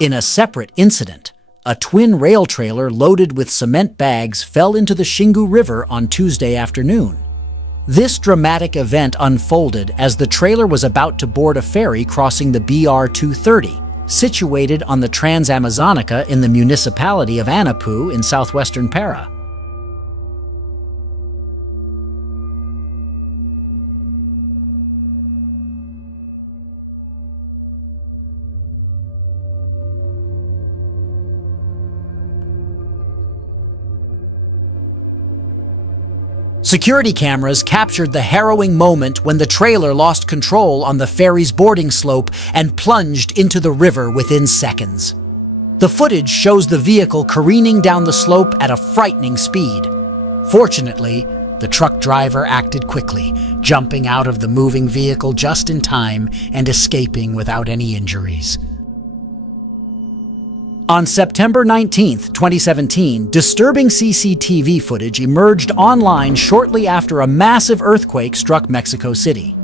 In a separate incident, a twin rail trailer loaded with cement bags fell into the Xingu River on Tuesday afternoon. This dramatic event unfolded as the trailer was about to board a ferry crossing the BR-230, situated on the Trans-Amazonica in the municipality of Anapu in southwestern Para. Security cameras captured the harrowing moment when the trailer lost control on the ferry's boarding slope and plunged into the river within seconds. The footage shows the vehicle careening down the slope at a frightening speed. Fortunately, the truck driver acted quickly, jumping out of the moving vehicle just in time and escaping without any injuries. On September 19, 2017, disturbing CCTV footage emerged online shortly after a massive earthquake struck Mexico City.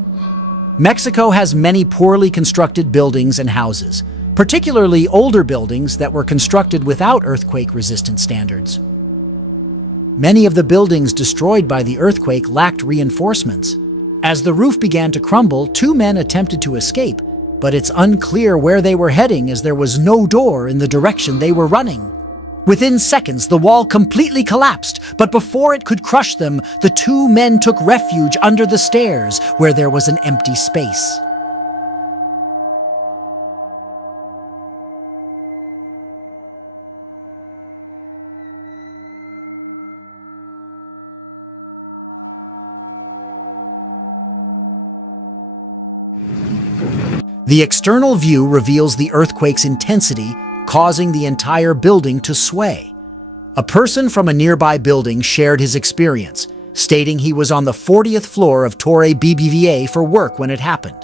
Mexico has many poorly constructed buildings and houses, particularly older buildings that were constructed without earthquake-resistant standards. Many of the buildings destroyed by the earthquake lacked reinforcements. As the roof began to crumble, 2 men attempted to escape, but it's unclear where they were heading as there was no door in the direction they were running. Within seconds, the wall completely collapsed, but before it could crush them, the 2 men took refuge under the stairs, where there was an empty space. The external view reveals the earthquake's intensity, causing the entire building to sway. A person from a nearby building shared his experience, stating he was on the 40th floor of Torre BBVA for work when it happened.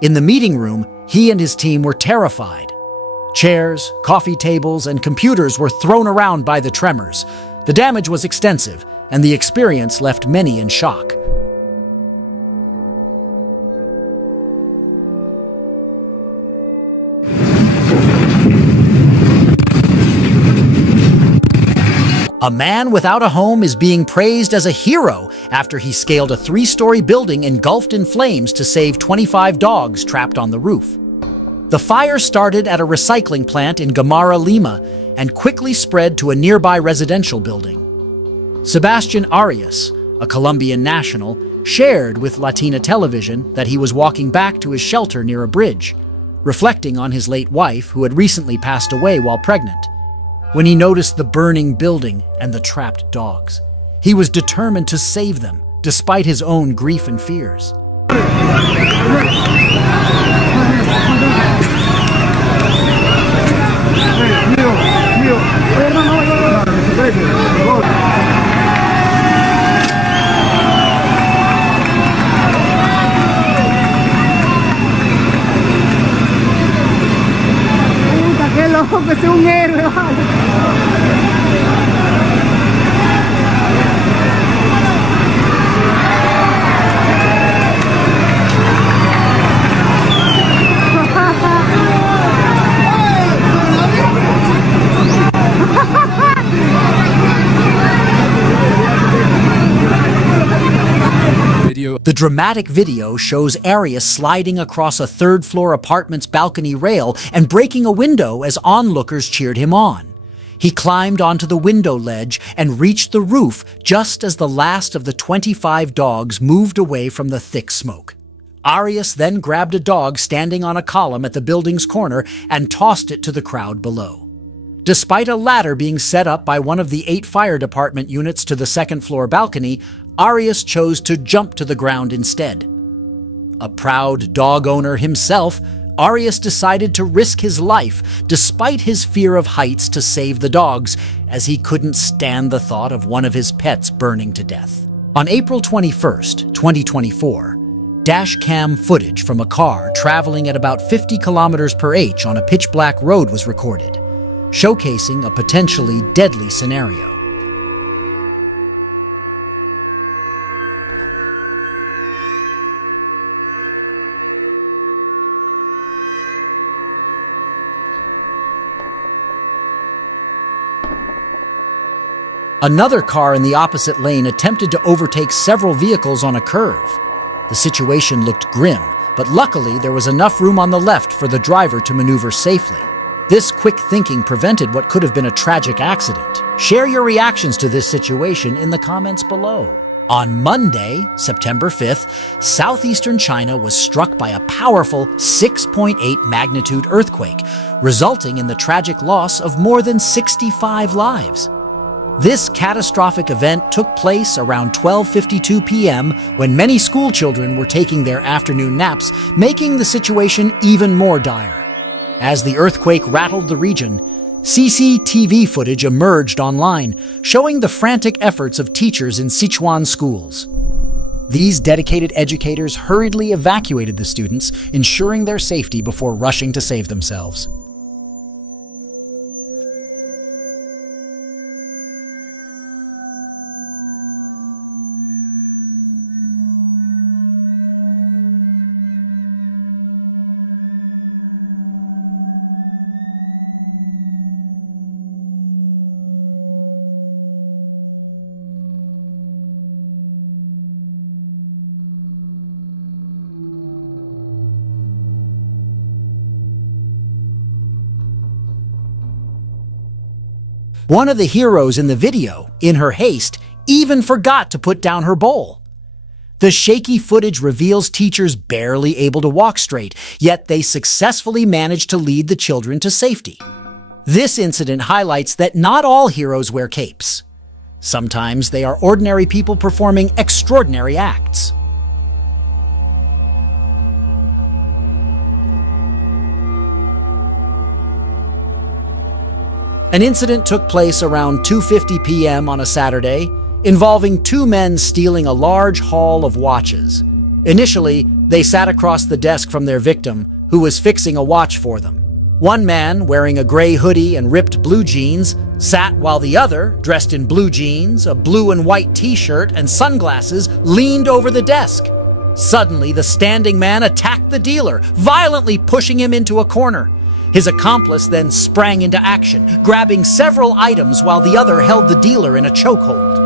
In the meeting room, he and his team were terrified. Chairs, coffee tables, and computers were thrown around by the tremors. The damage was extensive, and the experience left many in shock. A man without a home is being praised as a hero after he scaled a 3-story building engulfed in flames to save 25 dogs trapped on the roof. The fire started at a recycling plant in Gamara, Lima, and quickly spread to a nearby residential building. Sebastian Arias, a Colombian national, shared with Latina television that he was walking back to his shelter near a bridge, reflecting on his late wife who had recently passed away while pregnant. When he noticed the burning building and the trapped dogs, he was determined to save them, despite his own grief and fears. ¡Qué loco! ¡Es un héroe! The dramatic video shows Arias sliding across a third-floor apartment's balcony rail and breaking a window as onlookers cheered him on. He climbed onto the window ledge and reached the roof just as the last of the 25 dogs moved away from the thick smoke. Arias then grabbed a dog standing on a column at the building's corner and tossed it to the crowd below. Despite a ladder being set up by one of the 8 fire department units to the second-floor balcony, Arias chose to jump to the ground instead. A proud dog owner himself, Arias decided to risk his life despite his fear of heights to save the dogs, as he couldn't stand the thought of one of his pets burning to death. On April 21st, 2024, dash cam footage from a car traveling at about 50 kilometers per h on a pitch-black road was recorded, showcasing a potentially deadly scenario. Another car in the opposite lane attempted to overtake several vehicles on a curve. The situation looked grim, but luckily there was enough room on the left for the driver to maneuver safely. This quick thinking prevented what could have been a tragic accident. Share your reactions to this situation in the comments below. On Monday, September 5th, southeastern China was struck by a powerful 6.8 magnitude earthquake, resulting in the tragic loss of more than 65 lives. This catastrophic event took place around 12:52 p.m. when many school children were taking their afternoon naps, making the situation even more dire. As the earthquake rattled the region, CCTV footage emerged online, showing the frantic efforts of teachers in Sichuan schools. These dedicated educators hurriedly evacuated the students, ensuring their safety before rushing to save themselves. One of the heroes in the video, in her haste, even forgot to put down her bowl. The shaky footage reveals teachers barely able to walk straight, yet they successfully managed to lead the children to safety. This incident highlights that not all heroes wear capes. Sometimes they are ordinary people performing extraordinary acts. An incident took place around 2:50 p.m. on a Saturday, involving two men stealing a large haul of watches. Initially, they sat across the desk from their victim, who was fixing a watch for them. One man, wearing a gray hoodie and ripped blue jeans, sat while the other, dressed in blue jeans, a blue and white t-shirt, and sunglasses, leaned over the desk. Suddenly, the standing man attacked the dealer, violently pushing him into a corner. His accomplice then sprang into action, grabbing several items while the other held the dealer in a chokehold.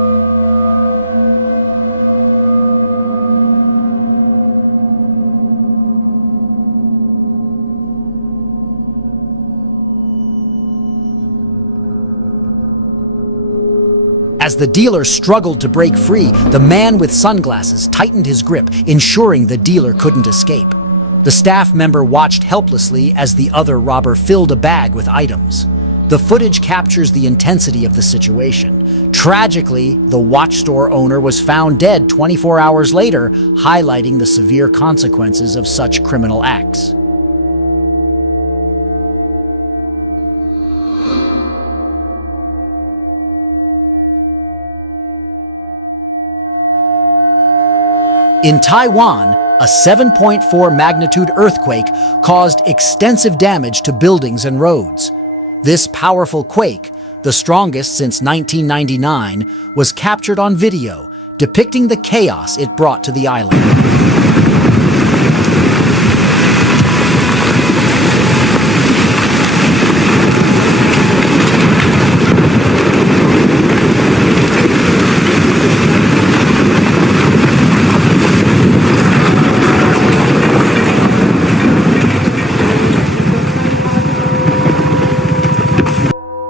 As the dealer struggled to break free, the man with sunglasses tightened his grip, ensuring the dealer couldn't escape. The staff member watched helplessly as the other robber filled a bag with items. The footage captures the intensity of the situation. Tragically, the watch store owner was found dead 24 hours later, highlighting the severe consequences of such criminal acts. In Taiwan, a 7.4 magnitude earthquake caused extensive damage to buildings and roads. This powerful quake, the strongest since 1999, was captured on video, depicting the chaos it brought to the island.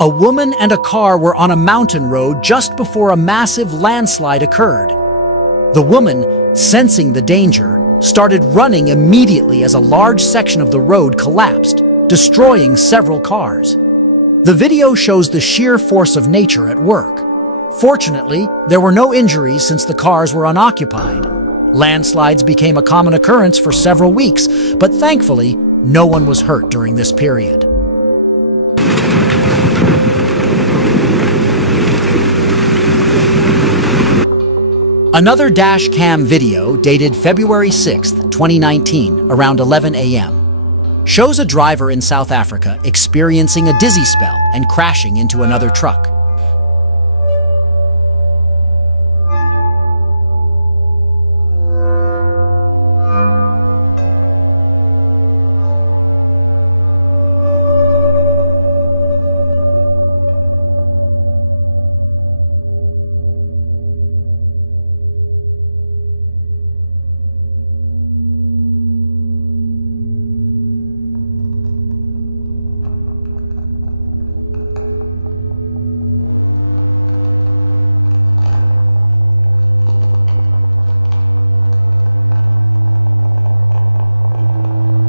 A woman and a car were on a mountain road just before a massive landslide occurred. The woman, sensing the danger, started running immediately as a large section of the road collapsed, destroying several cars. The video shows the sheer force of nature at work. Fortunately, there were no injuries since the cars were unoccupied. Landslides became a common occurrence for several weeks, but thankfully, no one was hurt during this period. Another dash cam video, dated February 6, 2019, around 11 a.m., shows a driver in South Africa experiencing a dizzy spell and crashing into another truck.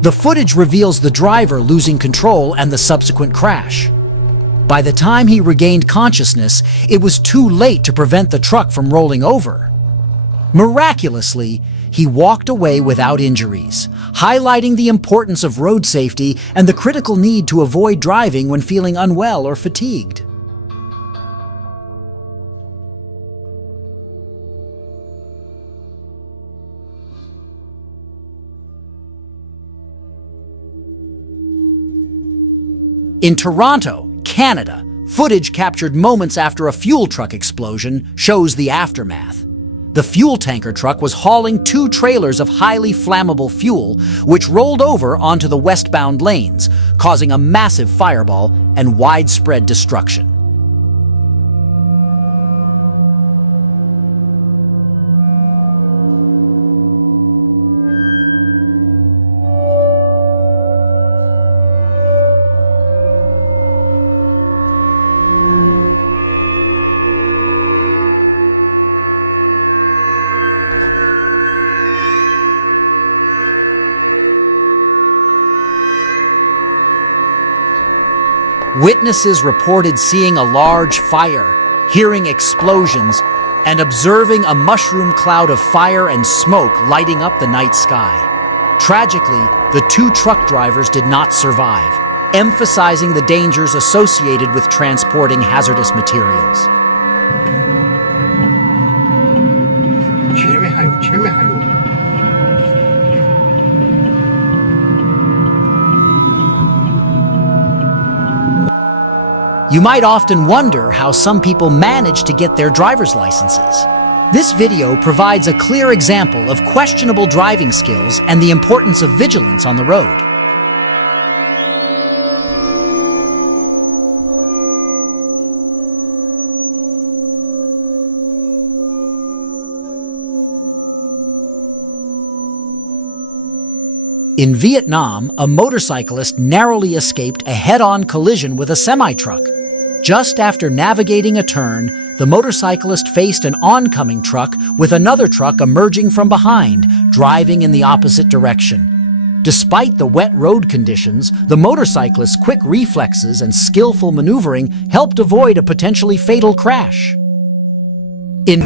The footage reveals the driver losing control and the subsequent crash. By the time he regained consciousness, it was too late to prevent the truck from rolling over. Miraculously, he walked away without injuries, highlighting the importance of road safety and the critical need to avoid driving when feeling unwell or fatigued. In Toronto, Canada, footage captured moments after a fuel truck explosion shows the aftermath. The fuel tanker truck was hauling 2 trailers of highly flammable fuel, which rolled over onto the westbound lanes, causing a massive fireball and widespread destruction. Witnesses reported seeing a large fire, hearing explosions, and observing a mushroom cloud of fire and smoke lighting up the night sky. Tragically, the 2 truck drivers did not survive, emphasizing the dangers associated with transporting hazardous materials. You might often wonder how some people manage to get their driver's licenses. This video provides a clear example of questionable driving skills and the importance of vigilance on the road. In Vietnam, a motorcyclist narrowly escaped a head-on collision with a semi-truck. Just after navigating a turn, the motorcyclist faced an oncoming truck with another truck emerging from behind, driving in the opposite direction. Despite the wet road conditions, the motorcyclist's quick reflexes and skillful maneuvering helped avoid a potentially fatal crash.